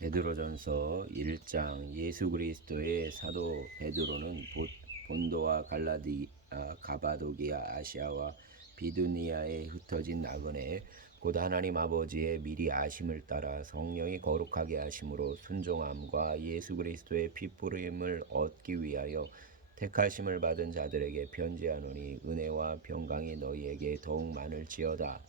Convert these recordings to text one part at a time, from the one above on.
베드로전서 1장. 예수 그리스도의 사도 베드로는 본도와 갈라디아, 가바도기아, 아시아와 비두니아에 흩어진 나그네 곧 하나님 아버지의 미리 아심을 따라 성령이 거룩하게 하심으로 순종함과 예수 그리스도의 핏부림을 얻기 위하여 택하심을 받은 자들에게 편지하노니, 은혜와 평강이 너희에게 더욱 많을지어다.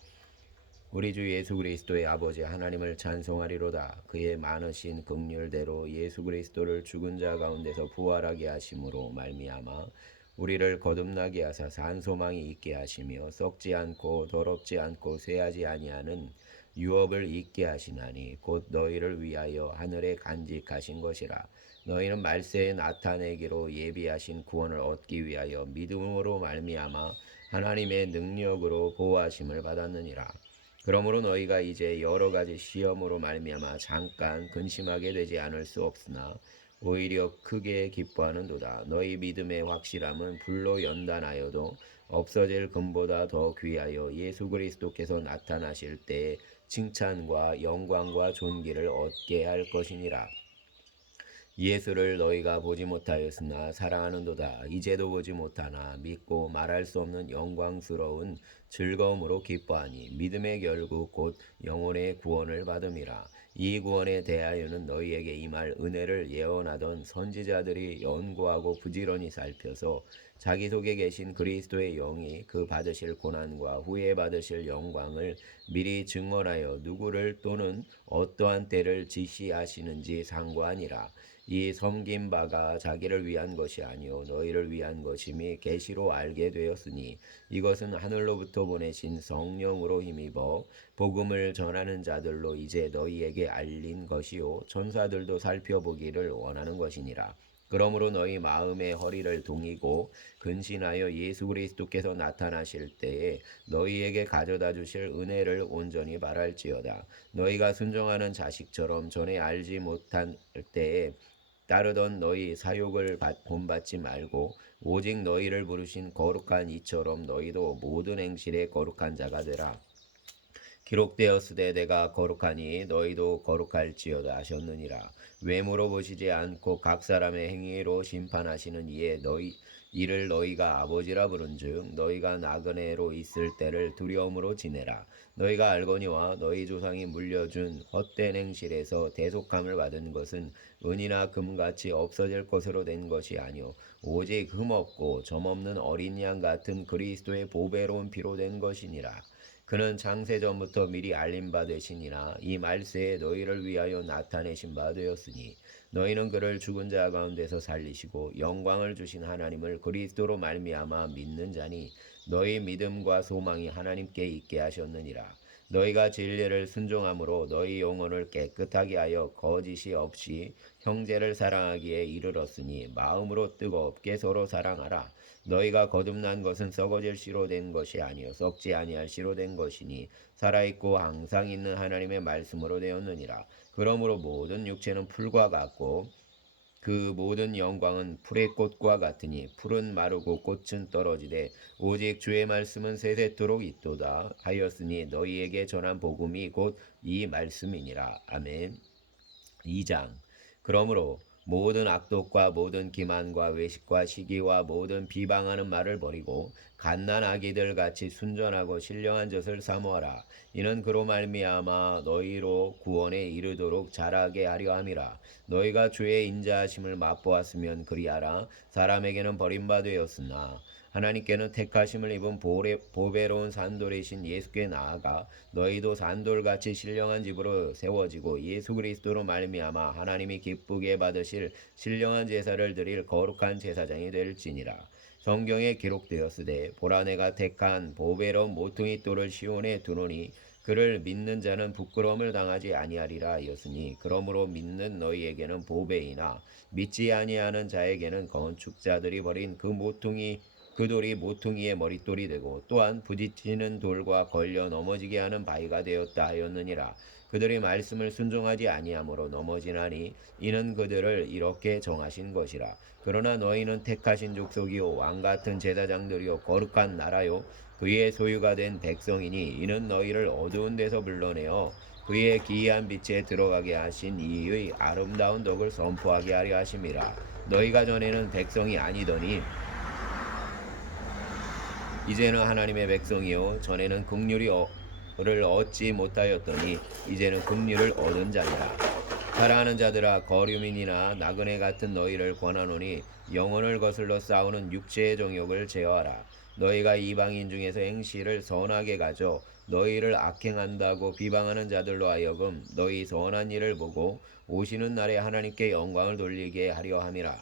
우리 주 예수 그리스도의 아버지 하나님을 찬송하리로다. 그의 많으신 긍휼대로 예수 그리스도를 죽은 자 가운데서 부활하게 하심으로 말미암아 우리를 거듭나게 하사 산 소망이 있게 하시며 썩지 않고 더럽지 않고 쇠하지 아니하는 유업을 잊게 하시나니, 곧 너희를 위하여 하늘에 간직하신 것이라. 너희는 말세에 나타내기로 예비하신 구원을 얻기 위하여 믿음으로 말미암아 하나님의 능력으로 보호하심을 받았느니라. 그러므로 너희가 이제 여러 가지 시험으로 말미암아 잠깐 근심하게 되지 않을 수 없으나 오히려 크게 기뻐하는도다. 너희 믿음의 확실함은 불로 연단하여도 없어질 금보다 더 귀하여 예수 그리스도께서 나타나실 때에 칭찬과 영광과 존귀를 얻게 할 것이니라. 예수를 너희가 보지 못하였으나 사랑하는도다. 이제도 보지 못하나 믿고 말할 수 없는 영광스러운 즐거움으로 기뻐하니, 믿음의 결국 곧 영혼의 구원을 받음이라. 이 구원에 대하여는 너희에게 임할 은혜를 예언하던 선지자들이 연구하고 부지런히 살펴서 자기 속에 계신 그리스도의 영이 그 받으실 고난과 후에 받으실 영광을 미리 증언하여 누구를 또는 어떠한 때를 지시하시는지 상고하니라. 이 섬긴 바가 자기를 위한 것이 아니요 너희를 위한 것임이 계시로 알게 되었으니, 이것은 하늘로부터 보내신 성령으로 힘입어 복음을 전하는 자들로 이제 너희에게 알린 것이요 천사들도 살펴보기를 원하는 것이니라. 그러므로 너희 마음의 허리를 동이고 근신하여 예수 그리스도께서 나타나실 때에 너희에게 가져다 주실 은혜를 온전히 바랄지어다. 너희가 순종하는 자식처럼 전에 알지 못한 때에 따르던 너희 사욕을 본받지 말고 오직 너희를 부르신 거룩한 이처럼 너희도 모든 행실에 거룩한 자가 되라. 기록되었으되 내가 거룩하니 너희도 거룩할지어다 하셨느니라. 외모로 보시지 않고 각 사람의 행위로 심판하시는 이를 너희가 아버지라 부른즉 너희가 나그네로 있을 때를 두려움으로 지내라. 너희가 알거니와 너희 조상이 물려준 헛된 행실에서 대속함을 받은 것은 은이나 금같이 없어질 것으로 된 것이 아니요 오직 흠없고 점없는 어린 양 같은 그리스도의 보배로운 피로 된 것이니라. 그는 창세전부터 미리 알린 바 되시니라. 이 말세에 너희를 위하여 나타내신 바 되었으니, 너희는 그를 죽은 자 가운데서 살리시고 영광을 주신 하나님을 그리스도로 말미암아 믿는 자니, 너희 믿음과 소망이 하나님께 있게 하셨느니라. 너희가 진리를 순종함으로 너희 영혼을 깨끗하게 하여 거짓이 없이 형제를 사랑하기에 이르렀으니, 마음으로 뜨겁게 서로 사랑하라. 너희가 거듭난 것은 썩어질 씨로 된 것이 아니요 썩지 아니할 씨로 된 것이니, 살아있고 항상 있는 하나님의 말씀으로 되었느니라. 그러므로 모든 육체는 풀과 같고 그 모든 영광은 풀의 꽃과 같으니, 풀은 마르고 꽃은 떨어지되 오직 주의 말씀은 세세토록 있도다 하였으니, 너희에게 전한 복음이 곧 이 말씀이니라. 아멘. 2장. 그러므로 모든 악독과 모든 기만과 외식과 시기와 모든 비방하는 말을 버리고 갓난아기들 같이 순전하고 신령한 젖을 사모하라. 이는 그로 말미암아 너희로 구원에 이르도록 자라게 하려 함이라. 너희가 주의 인자하심을 맛보았으면 그리하라. 사람에게는 버림받되었으나 하나님께는 택하심을 입은 보배로운 산돌이신 예수께 나아가 너희도 산돌같이 신령한 집으로 세워지고 예수 그리스도로 말미암아 하나님이 기쁘게 받으실 신령한 제사를 드릴 거룩한 제사장이 될지니라. 성경에 기록되었으되 보라 내가 택한 보배로운 모퉁이 돌을 시온에 두노니 그를 믿는 자는 부끄러움을 당하지 아니하리라 하였으니, 그러므로 믿는 너희에게는 보배이나 믿지 아니하는 자에게는 건축자들이 버린 그 돌이 모퉁이의 머릿돌이 되고 또한 부딪히는 돌과 걸려 넘어지게 하는 바위가 되었다 하였느니라. 그들이 말씀을 순종하지 아니하므로 넘어지나니 이는 그들을 이렇게 정하신 것이라. 그러나 너희는 택하신 족속이요 왕같은 제사장들이요 거룩한 나라요 그의 소유가 된 백성이니, 이는 너희를 어두운 데서 불러내어 그의 기이한 빛에 들어가게 하신 이의 아름다운 덕을 선포하게 하려 하심이라. 너희가 전에는 백성이 아니더니 이제는 하나님의 백성이요 전에는 긍휼을 얻지 못하였더니 이제는 긍휼을 얻은 자니라. 사랑하는 자들아, 거류민이나 나그네 같은 너희를 권하노니 영혼을 거슬러 싸우는 육체의 정욕을 제어하라. 너희가 이방인 중에서 행실을 선하게 가져 너희를 악행한다고 비방하는 자들로 하여금 너희 선한 일을 보고 오시는 날에 하나님께 영광을 돌리게 하려 함이라.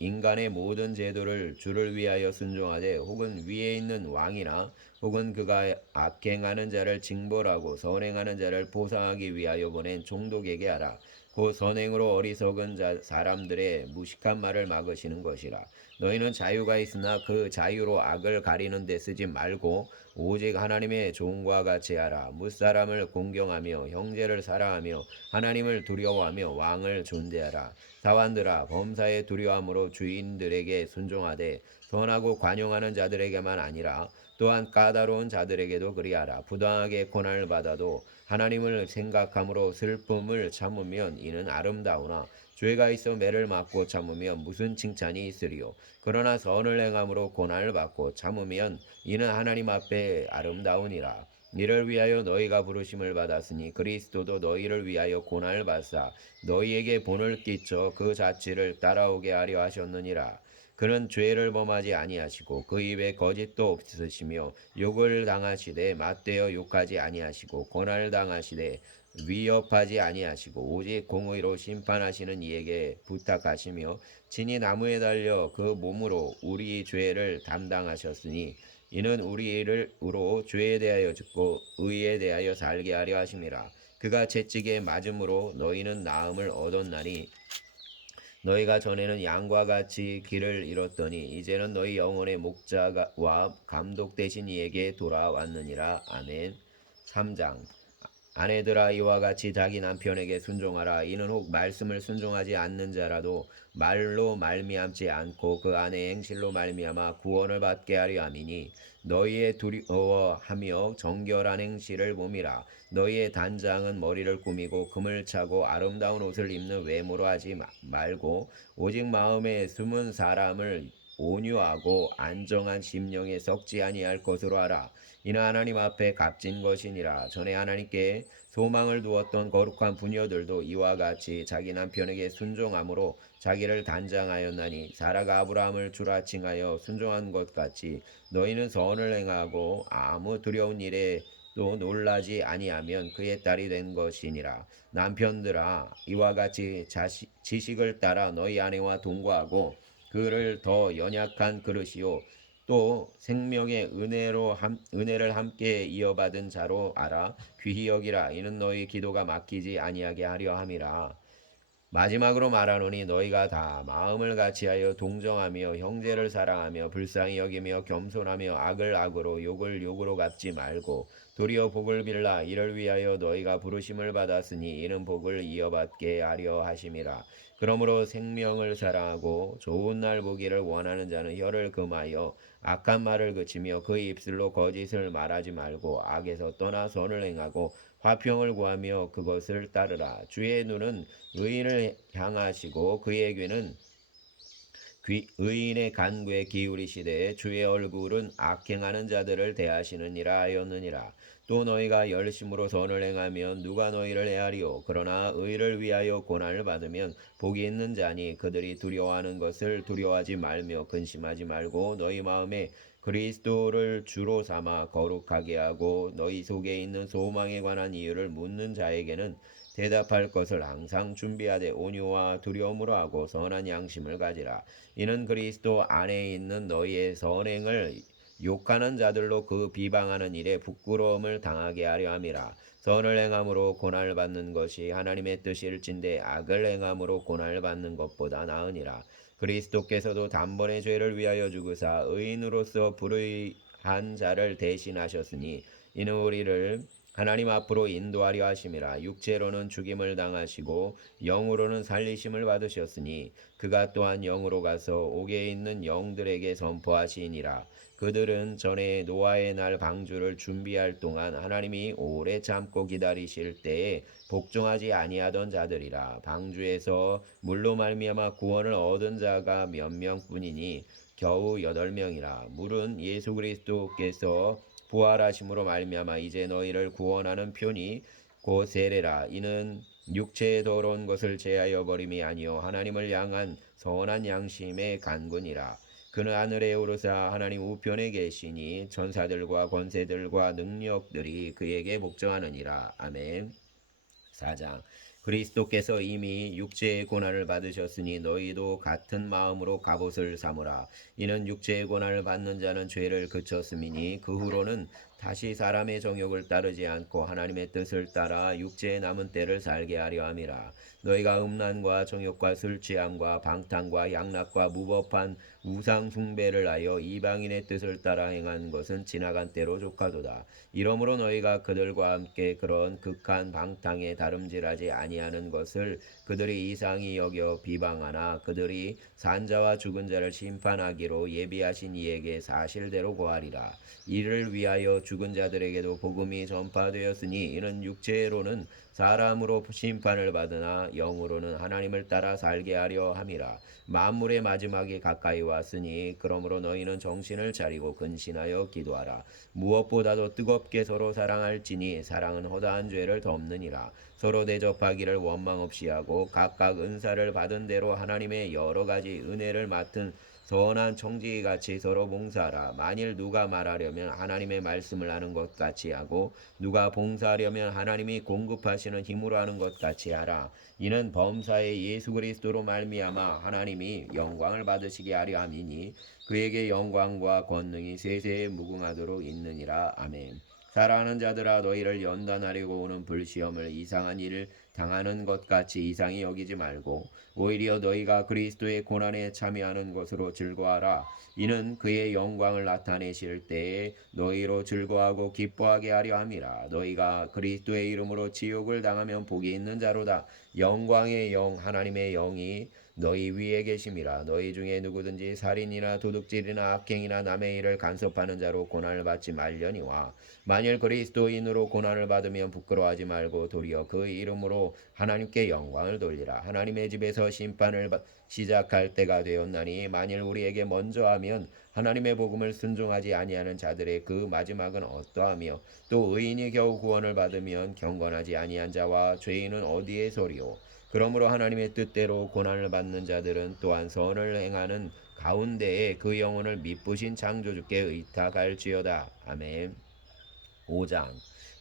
인간의 모든 제도를 주를 위하여 순종하되 혹은 위에 있는 왕이나 혹은 그가 악행하는 자를 징벌하고 선행하는 자를 보상하기 위하여 보낸 총독에게 하라. 그 선행으로 어리석은 사람들의 무식한 말을 막으시는 것이라. 너희는 자유가 있으나 그 자유로 악을 가리는 데 쓰지 말고 오직 하나님의 종과 같이 하라. 무사람을 공경하며 형제를 사랑하며 하나님을 두려워하며 왕을 존대하라. 사환들아, 범사의 두려움으로 주인들에게 순종하되 선하고 관용하는 자들에게만 아니라 또한 까다로운 자들에게도 그리하라. 부당하게 고난을 받아도 하나님을 생각함으로 슬픔을 참으면 이는 아름다우나 죄가 있어 매를 맞고 참으면 무슨 칭찬이 있으리요. 그러나 선을 행함으로 고난을 받고 참으면 이는 하나님 앞에 아름다우니라. 이를 위하여 너희가 부르심을 받았으니 그리스도도 너희를 위하여 고난을 받사 너희에게 본을 끼쳐 그 자취를 따라오게 하려 하셨느니라. 그는 죄를 범하지 아니하시고 그 입에 거짓도 없으시며 욕을 당하시되 맞대어 욕하지 아니하시고 고난을 당하시되 위협하지 아니하시고 오직 공의로 심판하시는 이에게 부탁하시며 친히 나무에 달려 그 몸으로 우리 죄를 담당하셨으니 이는 우리로 죄에 대하여 죽고 의에 대하여 살게 하려 하심이라. 그가 채찍에 맞음으로 너희는 나음을 얻었나니 너희가 전에는 양과 같이 길을 잃었더니 이제는 너희 영혼의 목자와 감독 되신 이에게 돌아왔느니라. 아멘. 3장. 아내들아, 이와 같이 자기 남편에게 순종하라. 이는 혹 말씀을 순종하지 않는 자라도 말로 말미암지 않고 그 아내의 행실로 말미암아 구원을 받게 하려 함이니 너희의 두려워하며 정결한 행실을 봄이라. 너희의 단장은 머리를 꾸미고 금을 차고 아름다운 옷을 입는 외모로 하지 말고 오직 마음에 숨은 사람을 온유하고 안정한 심령에 썩지 아니할 것으로 하라. 이는 하나님 앞에 값진 것이니라. 전에 하나님께 소망을 두었던 거룩한 부녀들도 이와 같이 자기 남편에게 순종함으로 자기를 단장하였나니 사라가 아브라함을 주라 칭하여 순종한 것 같이 너희는 선을 행하고 아무 두려운 일에 또 놀라지 아니하면 그의 딸이 된 것이니라. 남편들아, 이와 같이 지식을 따라 너희 아내와 동거하고 그를 더 연약한 그릇이요 또 생명의 은혜를 함께 이어받은 자로 알아 귀히 여기라. 이는 너희 기도가 막히지 아니하게 하려 함이라. 마지막으로 말하노니 너희가 다 마음을 같이하여 동정하며 형제를 사랑하며 불쌍히 여기며 겸손하며 악을 악으로 욕을 욕으로 갚지 말고 도리어 복을 빌라. 이를 위하여 너희가 부르심을 받았으니 이는 복을 이어받게 하려 하심이라. 그러므로 생명을 사랑하고 좋은 날 보기를 원하는 자는 혀를 금하여 악한 말을 그치며 그 입술로 거짓을 말하지 말고 악에서 떠나 선을 행하고 화평을 구하며 그것을 따르라. 주의 눈은 의인을 향하시고 그의 귀는 의인의 간구에 기울이시되 주의 얼굴은 악행하는 자들을 대하시느니라 하였느니라. 또 너희가 열심으로 선을 행하면 누가 너희를 해하리요. 그러나 의를 위하여 고난을 받으면 복이 있는 자니 그들이 두려워하는 것을 두려워하지 말며 근심하지 말고 너희 마음에 그리스도를 주로 삼아 거룩하게 하고 너희 속에 있는 소망에 관한 이유를 묻는 자에게는 대답할 것을 항상 준비하되 온유와 두려움으로 하고 선한 양심을 가지라. 이는 그리스도 안에 있는 너희의 선행을 욕하는 자들로 그 비방하는 일에 부끄러움을 당하게 하려 함이라. 선을 행함으로 고난을 받는 것이 하나님의 뜻일진데 악을 행함으로 고난을 받는 것보다 나으니라. 그리스도께서도 단번에 죄를 위하여 죽으사 의인으로서 불의한 자를 대신하셨으니 이는 우리를 하나님 앞으로 인도하려 하심이라. 육체로는 죽임을 당하시고 영으로는 살리심을 받으셨으니 그가 또한 영으로 가서 옥에 있는 영들에게 선포하시니라. 그들은 전에 노아의 날 방주를 준비할 동안 하나님이 오래 참고 기다리실 때에 복종하지 아니하던 자들이라. 방주에서 물로 말미암아 구원을 얻은 자가 몇 명뿐이니 겨우 8명이라. 물은 예수 그리스도께서 부활하심으로 말미암아 이제 너희를 구원하는 표니 곧 세례라. 이는 육체의 더러운 것을 제하여 버림이 아니요 하나님을 향한 선한 양심의 간군이라. 그는 하늘에 오르사 하나님 우편에 계시니 천사들과 권세들과 능력들이 그에게 복종하느니라. 아멘. 4장. 그리스도께서 이미 육체의 고난을 받으셨으니 너희도 같은 마음으로 갑옷을 삼으라. 이는 육체의 고난을 받는 자는 죄를 그쳤음이니 그 후로는 다시 사람의 정욕을 따르지 않고 하나님의 뜻을 따라 육체의 남은 때를 살게 하려 함이라. 너희가 음란과 정욕과 술 취함과 방탕과 양락과 무법한 우상 숭배를 하여 이방인의 뜻을 따라 행한 것은 지나간 때로 족하도다. 이러므로 너희가 그들과 함께 그런 극한 방탕에 다름질하지 아니하는 것을 그들이 이상히 여겨 비방하나 그들이 산자와 죽은 자를 심판하기로 예비하신 이에게 사실대로 고하리라. 이를 위하여 죽은 자들에게도 복음이 전파되었으니 이는 육체로는 사람으로 심판을 받으나 영으로는 하나님을 따라 살게 하려 함이라. 만물의 마지막이 가까이 왔으니 그러므로 너희는 정신을 차리고 근신하여 기도하라. 무엇보다도 뜨겁게 서로 사랑할지니 사랑은 허다한 죄를 덮느니라. 서로 대접하기를 원망 없이 하고 각각 은사를 받은 대로 하나님의 여러 가지 은혜를 맡은 선한 청지기같이 서로 봉사하라. 만일 누가 말하려면 하나님의 말씀을 하는 것 같이 하고 누가 봉사하려면 하나님이 공급하시는 힘으로 하는 것 같이 하라. 이는 범사의 예수 그리스도로 말미암아 하나님이 영광을 받으시게 하려 함이니 그에게 영광과 권능이 세세에 무궁하도록 있느니라. 아멘. 사랑하는 자들아 너희를 연단하려고 오는 불시험을 이상한 일을 당하는 것 같이 이상히 여기지 말고 오히려 너희가 그리스도의 고난에 참여하는 것으로 즐거워하라. 이는 그의 영광을 나타내실 때에 너희로 즐거워하고 기뻐하게 하려 함이라. 너희가 그리스도의 이름으로 지옥을 당하면 복이 있는 자로다. 영광의 영 하나님의 영이 너희 위에 계심이라. 너희 중에 누구든지 살인이나 도둑질이나 악행이나 남의 일을 간섭하는 자로 고난을 받지 말려니와 만일 그리스도인으로 고난을 받으면 부끄러워하지 말고 도리어 그 이름으로 하나님께 영광을 돌리라. 하나님의 집에서 심판을 시작할 때가 되었나니 만일 우리에게 먼저 하면 하나님의 복음을 순종하지 아니하는 자들의 그 마지막은 어떠하며 또 의인이 겨우 구원을 받으면 경건하지 아니한 자와 죄인은 어디에 서리오. 그러므로 하나님의 뜻대로 고난을 받는 자들은 또한 선을 행하는 가운데에 그 영혼을 미쁘신 창조주께 의탁할지어다. 아멘. 5장.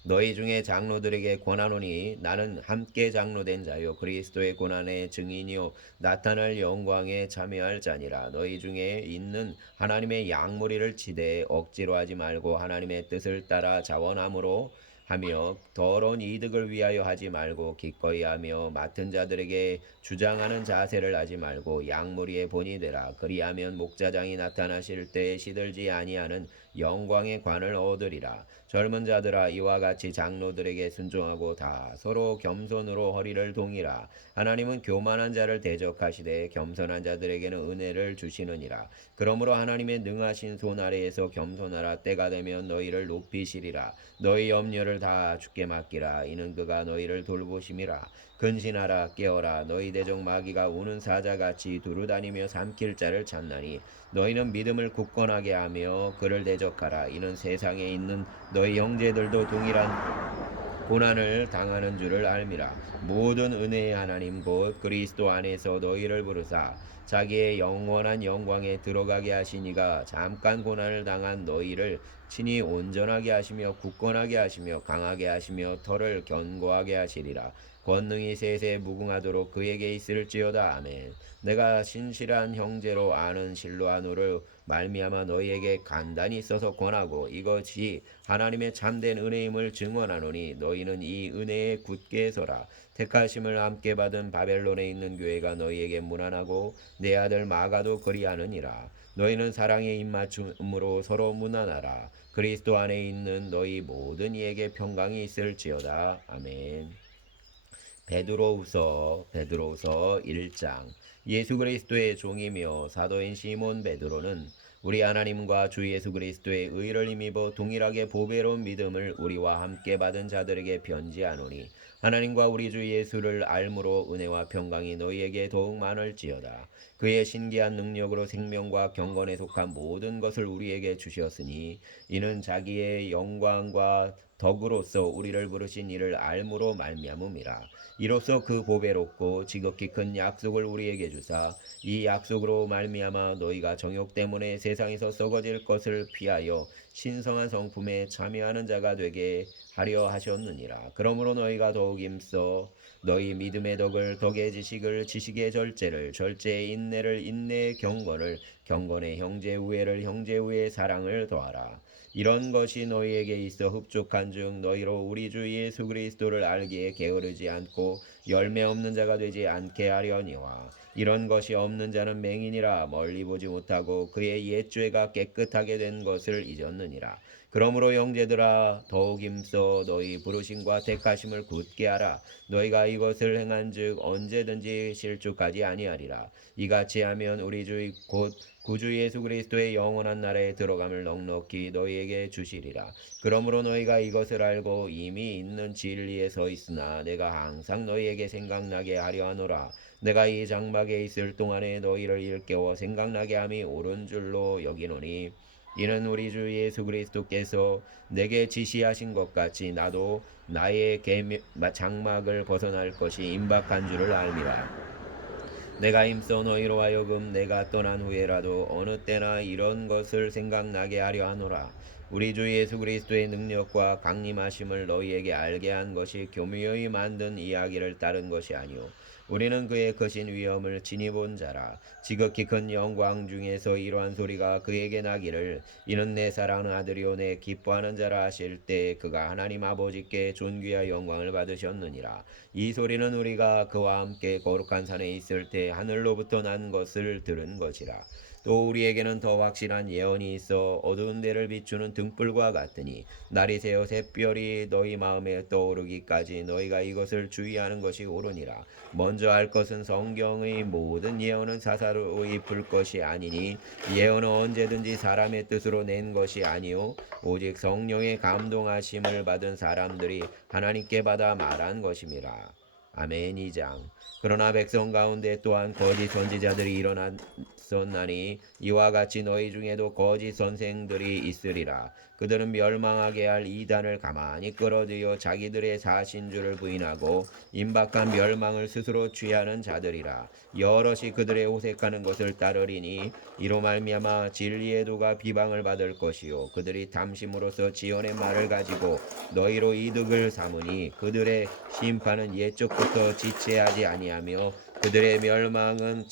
너희 중에 장로들에게 권하노니 나는 함께 장로된 자요 그리스도의 고난의 증인이요 나타날 영광에 참여할 자니라. 너희 중에 있는 하나님의 양무리를 치되 억지로 하지 말고 하나님의 뜻을 따라 자원함으로 하며 더러운 이득을 위하여 하지 말고 기꺼이 하며 맡은 자들에게 주장하는 자세를 하지 말고 양무리의 본이 되라. 그리하면 목자장이 나타나실 때에 시들지 아니하는 영광의 관을 얻으리라. 젊은 자들아 이와 같이 장로들에게 순종하고 다 서로 겸손으로 허리를 동이라. 하나님은 교만한 자를 대적하시되 겸손한 자들에게는 은혜를 주시느니라. 그러므로 하나님의 능하신 손 아래에서 겸손하라. 때가 되면 너희를 높이시리라. 너희 염려를 다 주께 맡기라. 이는 그가 너희를 돌보심이라. 근신하라 깨어라. 너희 대적 마귀가 우는 사자같이 두루다니며 삼킬 자를 찾나니 너희는 믿음을 굳건하게 하며 그를 대적하라. 이는 세상에 있는 너희 형제들도 동일한 고난을 당하는 줄을 알미라. 모든 은혜의 하나님 곧 그리스도 안에서 너희를 부르사 자기의 영원한 영광에 들어가게 하시니가 잠깐 고난을 당한 너희를 친히 온전하게 하시며 굳건하게 하시며 강하게 하시며 털을 견고하게 하시리라. 권능이 세세 무궁하도록 그에게 있을지어다. 아멘. 내가 신실한 형제로 아는 실로아노를 말미암아 너희에게 간단히 써서 권하고 이것이 하나님의 참된 은혜임을 증언하노니 너희는 이 은혜에 굳게 서라. 택하심을 함께 받은 바벨론에 있는 교회가 너희에게 무난하고 내 아들 마가도 그리하느니라. 너희는 사랑의 입맞춤으로 서로 무난하라. 그리스도 안에 있는 너희 모든 이에게 평강이 있을지어다. 아멘. 베드로후서 1장. 예수 그리스도의 종이며 사도인 시몬 베드로는 우리 하나님과 주 예수 그리스도의 의를 힘입어 동일하게 보배로운 믿음을 우리와 함께 받은 자들에게 편지하노니 하나님과 우리 주 예수를 알므로 은혜와 평강이 너희에게 더욱 많을지어다. 그의 신기한 능력으로 생명과 경건에 속한 모든 것을 우리에게 주셨으니 이는 자기의 영광과 덕으로서 우리를 부르신 이를 알므로 말미암음이라. 이로써 그 보배롭고 지극히 큰 약속을 우리에게 주사 이 약속으로 말미암아 너희가 정욕 때문에 세상에서 썩어질 것을 피하여 신성한 성품에 참여하는 자가 되게 하려 하셨느니라. 그러므로 너희가 더욱 힘써 너희 믿음의 덕을 덕의 지식을 지식의 절제를 절제의 인내를 인내의 경건을 경건의 형제 우애를 형제 우애의 사랑을 더하라. 이런 것이 너희에게 있어 흡족한즉 너희로 우리 주 예수 그리스도를 알기에 게으르지 않고 열매 없는 자가 되지 않게 하려니와 이런 것이 없는 자는 맹인이라 멀리 보지 못하고 그의 옛 죄가 깨끗하게 된 것을 잊었느니라. 그러므로 형제들아 더욱 힘써 너희 부르심과 택하심을 굳게 하라. 너희가 이것을 행한즉 언제든지 실족하지 아니하리라. 이같이 하면 우리 주 곧 구주 예수 그리스도의 영원한 나라에 들어감을 넉넉히 너희에게 주시리라. 그러므로 너희가 이것을 알고 이미 있는 진리에 서 있으나 내가 항상 너희에게 생각나게 하려 하노라. 내가 이 장막에 있을 동안에 너희를 일깨워 생각나게 함이 옳은 줄로 여기노니 이는 우리 주 예수 그리스도께서 내게 지시하신 것 같이 나도 나의 장막을 벗어날 것이 임박한 줄을 알미라. 내가 힘써 너희로 하여금 내가 떠난 후에라도 어느 때나 이런 것을 생각나게 하려 하노라. 우리 주 예수 그리스도의 능력과 강림하심을 너희에게 알게 한 것이 교묘히 만든 이야기를 따른 것이 아니오. 우리는 그의 크신 위엄을 친히 본 자라. 지극히 큰 영광 중에서 이러한 소리가 그에게 나기를 이는 내 사랑하는 아들이요 내 기뻐하는 자라 하실 때 그가 하나님 아버지께 존귀와 영광을 받으셨느니라. 이 소리는 우리가 그와 함께 거룩한 산에 있을 때 하늘로부터 난 것을 들은 것이라. 또 우리에게는 더 확실한 예언이 있어 어두운 데를 비추는 등불과 같으니 날이 새어 샛별이 너희 마음에 떠오르기까지 너희가 이것을 주의하는 것이 옳으니라. 먼저 할 것은 성경의 모든 예언은 사사로 입을 것이 아니니 예언은 언제든지 사람의 뜻으로 낸 것이 아니요 오직 성령의 감동하심을 받은 사람들이 하나님께 받아 말한 것임이라. 아멘. 2장. 그러나 백성 가운데 또한 거짓 선지자들이 일어났었나니 이와 같이 너희 중에도 거짓 선생들이 있으리라. 그들은 멸망하게 할 이단을 가만히 끌어들여 자기들의 사신주를 부인하고 임박한 멸망을 스스로 취하는 자들이라. 여럿이 그들의 호색하는 것을 따르리니 이로 말미암아 진리의 도가 비방을 받을 것이요 그들이 탐심으로써 지언의 말을 가지고 너희로 이득을 삼으니 그들의 심판은 옛적부터 지체하지 아니하며 그들의 멸망은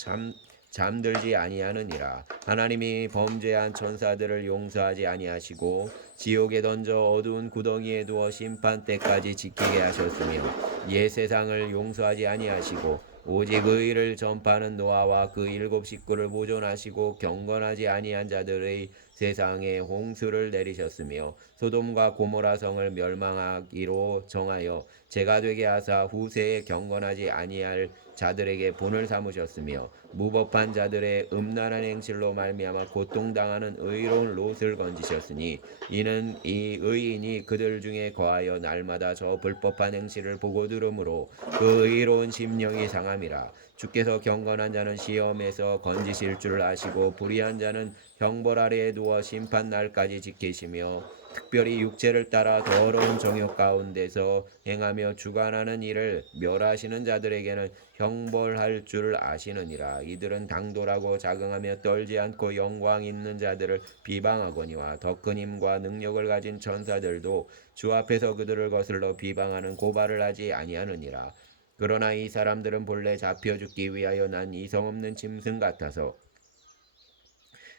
잠들지 아니하느니라. 하나님이 범죄한 천사들을 용서하지 아니하시고 지옥에 던져 어두운 구덩이에 두어 심판 때까지 지키게 하셨으며 옛 세상을 용서하지 아니하시고 오직 의를 전파하는 노아와 그 7 식구를 보존하시고 경건하지 아니한 자들의 세상에 홍수를 내리셨으며 소돔과 고모라 성을 멸망하기로 정하여 재가 되게 하사 후세에 경건하지 아니할 자들에게 본을 삼으셨으며 무법한 자들의 음란한 행실로 말미암아 고통당하는 의로운 롯을 건지셨으니 이는 이 의인이 그들 중에 거하여 날마다 저 불법한 행실을 보고 들으므로 그 의로운 심령이 상함이라. 주께서 경건한 자는 시험에서 건지실 줄 아시고 불의한 자는 형벌 아래에 두어 심판 날까지 지키시며 특별히 육체를 따라 더러운 정욕 가운데서 행하며 주관하는 일을 멸하시는 자들에게는 형벌할 줄 아시느니라. 이들은 당돌하고 자긍하며 떨지 않고 영광 있는 자들을 비방하거니와 더 큰 힘과 능력을 가진 천사들도 주 앞에서 그들을 거슬러 비방하는 고발을 하지 아니하느니라. 그러나 이 사람들은 본래 잡혀 죽기 위하여 난 이성 없는 짐승 같아서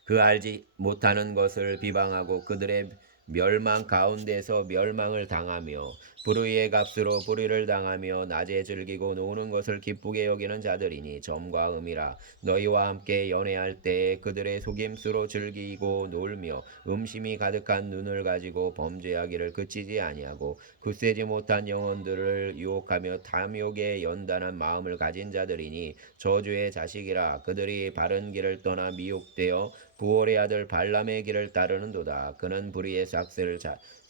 그 알지 못하는 것을 비방하고 그들의 멸망 가운데서 멸망을 당하며 불의의 값으로 불의를 당하며 낮에 즐기고 노는 것을 기쁘게 여기는 자들이니 점과 음이라. 너희와 함께 연애할 때에 그들의 속임수로 즐기고 놀며 음심이 가득한 눈을 가지고 범죄하기를 그치지 아니하고 굳세지 못한 영혼들을 유혹하며 탐욕에 연단한 마음을 가진 자들이니 저주의 자식이라. 그들이 바른 길을 떠나 미혹되어 부올의 아들 발람의 길을 따르는도다. 그는 불의의 삭스를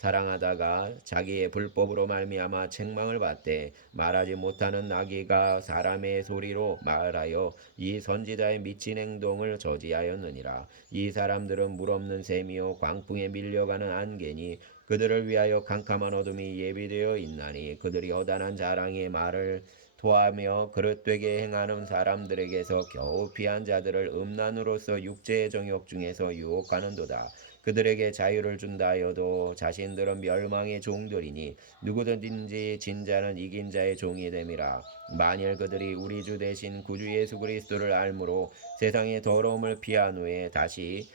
사랑하다가 자기의 불법으로 말미암아 책망을 받되 말하지 못하는 나귀가 사람의 소리로 말하여 이 선지자의 미친 행동을 저지하였느니라. 이 사람들은 물 없는 샘이요 광풍에 밀려가는 안개니 그들을 위하여 캄캄한 어둠이 예비되어 있나니 그들이 허다한 자랑의 말을 토하며 그릇되게 행하는 사람들에게서 겨우 피한 자들을 음란으로서 육체의 정욕 중에서 유혹하는도다. 그들에게 자유를 준다 하여도 자신들은 멸망의 종들이니 누구든지 진 자는 이긴 자의 종이 됨이라. 만일 그들이 우리 주 대신 구주 예수 그리스도를 알므로 세상의 더러움을 피한 후에 다시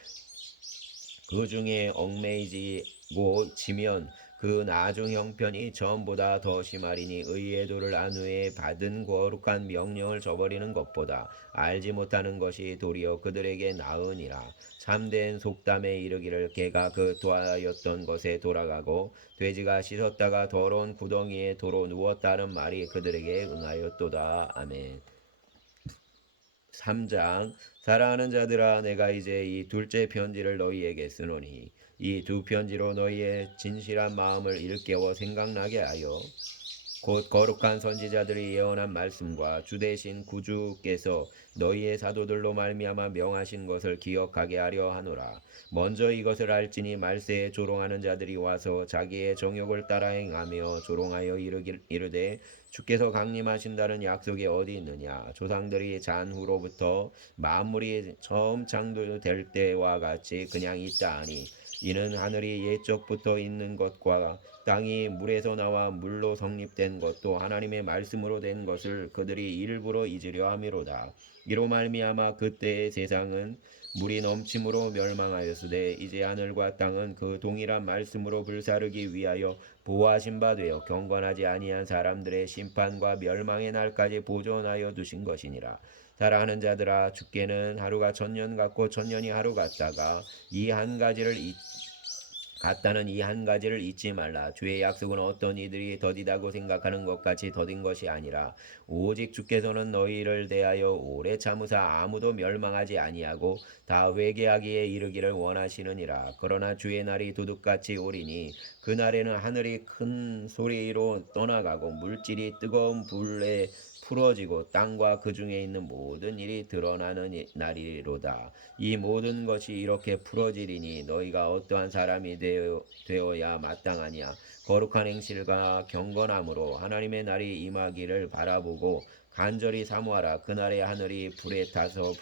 그 중에 얽매이지고 지면 그 나중 형편이 전보다 더 심하리니 의의 도를 안 후에 받은 거룩한 명령을 저버리는 것보다 알지 못하는 것이 도리어 그들에게 나으니라. 참된 속담에 이르기를 개가 그 도하였던 것에 돌아가고 돼지가 씻었다가 더러운 구덩이에 도로 누웠다는 말이 그들에게 응하였도다. 아멘. 3장. 사랑하는 자들아, 내가 이제 이 둘째 편지를 너희에게 쓰노니 이 두 편지로 너희의 진실한 마음을 일깨워 생각나게 하여 곧 거룩한 선지자들이 예언한 말씀과 주 대신 구주께서 너희의 사도들로 말미암아 명하신 것을 기억하게 하려 하노라. 먼저 이것을 알지니 말세에 조롱하는 자들이 와서 자기의 정욕을 따라 행하며 조롱하여 이르되 주께서 강림하신다는 약속이 어디 있느냐. 조상들이 잔 후로부터 만물이 처음 창조될 때와 같이 그냥 있다 하니 이는 하늘이 옛적부터 있는 것과 땅이 물에서 나와 물로 성립된 것도 하나님의 말씀으로 된 것을 그들이 일부러 잊으려 함이로다. 이로 말미암아 그때의 세상은 물이 넘침으로 멸망하였으되 이제 하늘과 땅은 그 동일한 말씀으로 불사르기 위하여 보호하신 바 되어 경건하지 아니한 사람들의 심판과 멸망의 날까지 보존하여 두신 것이니라. 사랑하는 자들아, 주께는 하루가 천년 같고 천년이 하루 같다가 같다는 이 한 가지를 잊지 말라. 주의 약속은 어떤 이들이 더디다고 생각하는 것 같이 더딘 것이 아니라 오직 주께서는 너희를 대하여 오래 참으사 아무도 멸망하지 아니하고 다 회개하기에 이르기를 원하시느니라. 그러나 주의 날이 도둑같이 오리니 그날에는 하늘이 큰 소리로 떠나가고 물질이 뜨거운 불에 풀어지고 땅과 그 중에 있는 모든 일이 드러나는 날이로다. 이 모든 것이 이렇게 풀어지리니 너희가 어떠한 사람이 되어야 마땅하냐. 거룩한 행실과 경건함으로 하나님의 날이 임하기를 바라보고 간절히 사모하라. 그날에 하늘이 불에 타서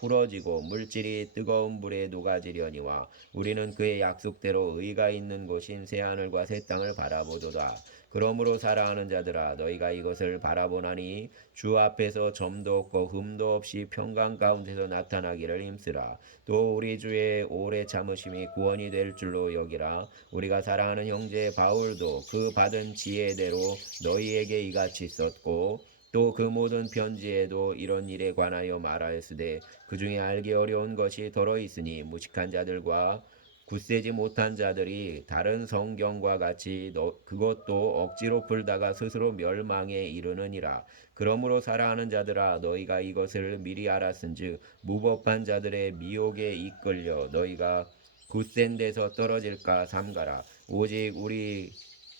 풀어지고 물질이 뜨거운 불에 녹아지려니와 우리는 그의 약속대로 의가 있는 곳인 새하늘과 새 땅을 바라보도다. 그러므로 사랑하는 자들아, 너희가 이것을 바라보나니 주 앞에서 점도 없고 흠도 없이 평강 가운데서 나타나기를 힘쓰라. 또 우리 주의 오래 참으심이 구원이 될 줄로 여기라. 우리가 사랑하는 형제 바울도 그 받은 지혜대로 너희에게 이같이 썼고 또 그 모든 편지에도 이런 일에 관하여 말하였으되 그 중에 알기 어려운 것이 더러 있으니 무식한 자들과 굳세지 못한 자들이 다른 성경과 같이 그것도 억지로 풀다가 스스로 멸망에 이르느니라. 그러므로 사랑하는 자들아, 너희가 이것을 미리 알았은즉 무법한 자들의 미혹에 이끌려 너희가 굳센 데서 떨어질까 삼가라. 오직 우리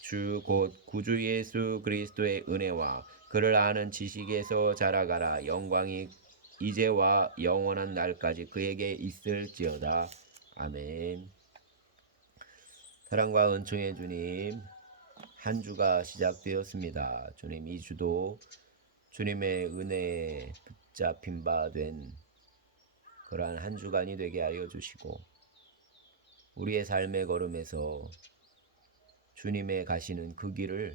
주 곧 구주 예수 그리스도의 은혜와 그를 아는 지식에서 자라가라. 영광이 이제와 영원한 날까지 그에게 있을지어다. 아멘. 사랑과 은총의 주님, 한 주가 시작되었습니다. 주님, 이 주도 주님의 은혜에 붙잡힌 바 된 그러한 한 주간이 되게 하여 주시고 우리의 삶의 걸음에서 주님의 가시는 그 길을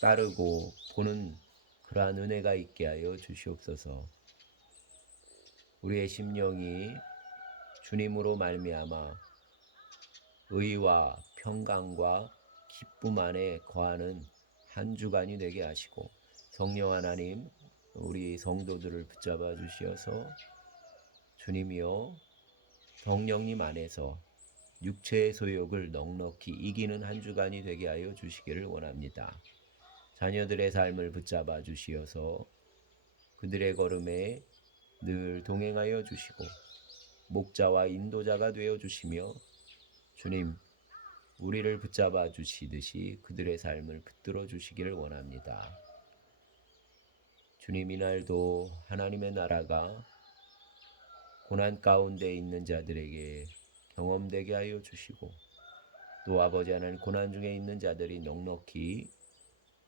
따르고 보는 그러한 은혜가 있게 하여 주시옵소서. 우리의 심령이 주님으로 말미암아 의와 평강과 기쁨 안에 거하는 한 주간이 되게 하시고, 성령 하나님 우리 성도들을 붙잡아 주시어서 주님이여 성령님 안에서 육체의 소욕을 넉넉히 이기는 한 주간이 되게 하여 주시기를 원합니다. 자녀들의 삶을 붙잡아 주시어서 그들의 걸음에 늘 동행하여 주시고 목자와 인도자가 되어 주시며, 주님 우리를 붙잡아 주시듯이 그들의 삶을 붙들어 주시기를 원합니다. 주님, 이날도 하나님의 나라가 고난 가운데 있는 자들에게 경험되게 하여 주시고, 또 아버지 하나님 고난 중에 있는 자들이 넉넉히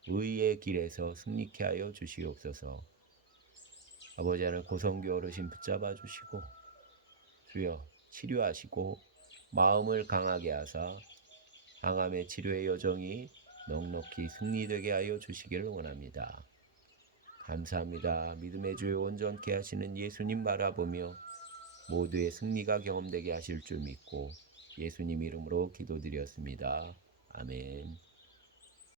의의 길에서 승리케 하여 주시옵소서. 아버지 하나님 고성교 어르신 붙잡아 주시고 주여 치료하시고 마음을 강하게 하사 항암의 치료의 여정이 넉넉히 승리되게 하여 주시기를 원합니다. 감사합니다. 믿음의 주요 온전케 하시는 예수님 바라보며 모두의 승리가 경험되게 하실 줄 믿고 예수님 이름으로 기도드렸습니다. 아멘.